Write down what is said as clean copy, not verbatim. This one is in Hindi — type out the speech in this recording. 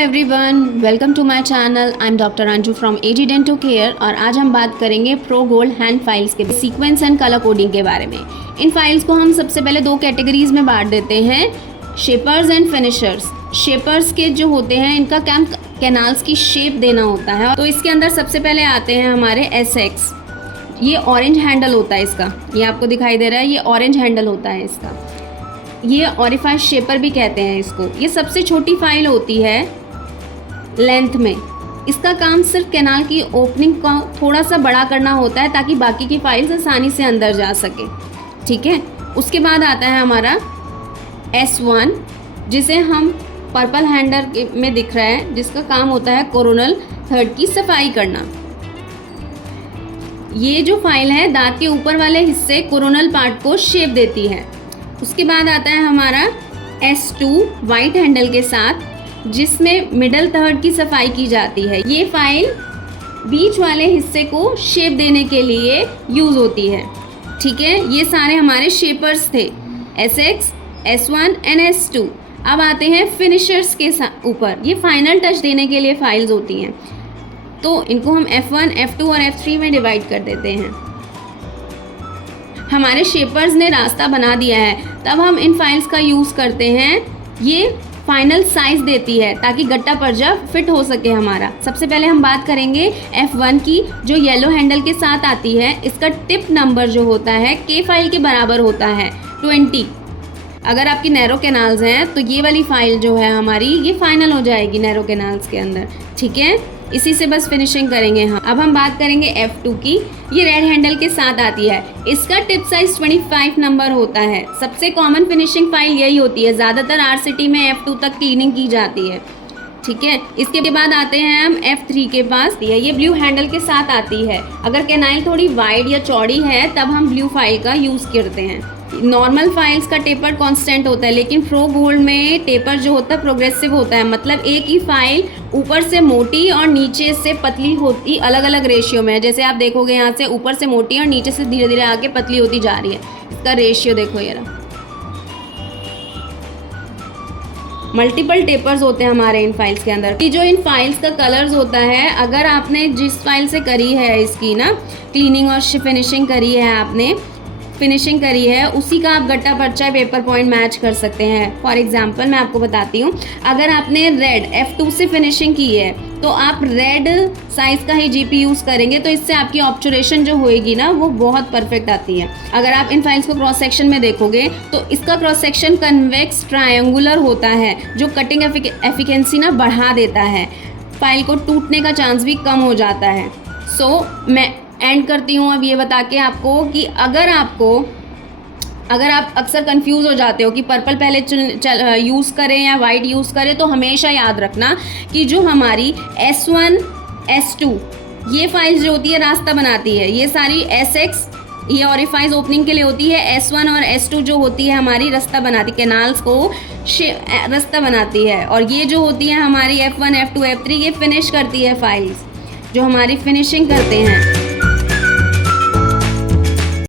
Everyone, welcome to my channel. I am doctor Anju from AG dental care और आज हम बात करेंगे प्रो गोल्ड हैंड फाइल्स के सीक्वेंस एंड कलर कोडिंग के बारे में। इन फाइल्स को हम सबसे पहले दो कैटेगरीज में बांट देते हैं, शेपर्स एंड फिनिशर्स। शेपर्स के जो होते हैं इनका काम कैनाल्स की शेप देना होता है, तो इसके अंदर सबसे पहले आते हैं हमारे SX। ये ऑरेंज हैंडल होता है इसका, ये आपको दिखाई दे रहा है, ये ऑरेंज हैंडल होता है इसका। ये ऑरिफाइड शेपर भी कहते हैं इसको। ये सबसे छोटी फाइल होती है लेंथ में। इसका काम सिर्फ कैनाल की ओपनिंग को थोड़ा सा बड़ा करना होता है ताकि बाकी की फाइल्स आसानी से अंदर जा सके, ठीक है। उसके बाद आता है हमारा S1, जिसे हम पर्पल हैंडल में दिख रहा है, जिसका काम होता है कोरोनल थर्ड की सफाई करना। ये जो फाइल है दांत के ऊपर वाले हिस्से कोरोनल पार्ट को शेप देती है। उसके बाद आता है हमारा S2 वाइट हैंडल के साथ, जिसमें मिडल थर्ड की सफाई की जाती है। ये फाइल बीच वाले हिस्से को शेप देने के लिए यूज़ होती है, ठीक है। ये सारे हमारे शेपर्स थे, SX, S1 एंड S2। अब आते हैं फिनिशर्स के ऊपर। ये फाइनल टच देने के लिए फाइल्स होती हैं, तो इनको हम F1, F2 और F3 में डिवाइड कर देते हैं। हमारे शेपर्स ने रास्ता बना दिया है, तब हम इन फाइल्स का यूज़ करते हैं। ये फाइनल साइज देती है ताकि गट्टा पर्जा फिट हो सके हमारा। सबसे पहले हम बात करेंगे F1 की, जो येलो हैंडल के साथ आती है। इसका टिप नंबर जो होता है K फाइल के बराबर होता है 20। अगर आपकी नैरो कैनाल्स हैं तो ये वाली फाइल जो है हमारी, ये फाइनल हो जाएगी नैरो कैनाल्स के अंदर, ठीक है। इसी से बस फिनिशिंग करेंगे हम। अब हम बात करेंगे F2 की। ये रेड हैंडल के साथ आती है। इसका टिप साइज 25 नंबर होता है। सबसे कॉमन फिनिशिंग फाइल यही होती है। ज़्यादातर RCT में F2 तक क्लीनिंग की जाती है, ठीक है। इसके बाद आते हैं हम F3 के पास। ये ब्लू हैंडल के साथ आती है। अगर कैनाइल थोड़ी वाइड या चौड़ी है तब हम ब्लू फाइल का यूज़ करते हैं। नॉर्मल फाइल्स का टेपर कांस्टेंट होता है, लेकिन प्रो गोल्ड में टेपर जो होता है प्रोग्रेसिव होता है। मतलब एक ही फाइल ऊपर से मोटी और नीचे से पतली होती, अलग अलग रेशियो में है। जैसे आप देखोगे यहाँ से ऊपर से मोटी और नीचे से धीरे धीरे आगे पतली होती जा रही है। इसका रेशियो देखो, ये रहा। मल्टीपल टेपर्स होते हैं हमारे इन फाइल्स के अंदर। जो इन फाइल्स का कलर्स होता है, अगर आपने जिस फाइल से करी है इसकी ना क्लीनिंग और फिनिशिंग करी है, आपने फिनिशिंग करी है, उसी का आप गट्टा पर्चा पेपर पॉइंट मैच कर सकते हैं। फॉर एग्जांपल मैं आपको बताती हूँ, अगर आपने रेड F2 से फिनिशिंग की है तो आप रेड साइज़ का ही GP यूज़ करेंगे, तो इससे आपकी ऑब्चुरेशन जो होएगी ना वो बहुत परफेक्ट आती है। अगर आप इन फाइल्स को क्रॉस सेक्शन में देखोगे तो इसका क्रॉस सेक्शन कन्वेक्स ट्रायंगुलर होता है, जो कटिंग एफिशिएंसी ना बढ़ा देता है। फाइल को टूटने का चांस भी कम हो जाता है। सो मैं एंड करती हूँ अब ये बता के आपको कि अगर आप अक्सर कंफ्यूज हो जाते हो कि पर्पल पहले यूज़ करें या वाइट यूज़ करें, तो हमेशा याद रखना कि जो हमारी S1, S2 ये फाइल्स जो होती है रास्ता बनाती है। ये सारी SX ये ऑरिफाइज ओपनिंग के लिए होती है। S1 और S2 जो होती है हमारी रास्ता बनाती, कैनाल्स को रास्ता बनाती है। और ये जो होती है हमारी F1, F2, F3 ये फिनिश करती है फाइल्स, जो हमारी फिनिशिंग करते हैं।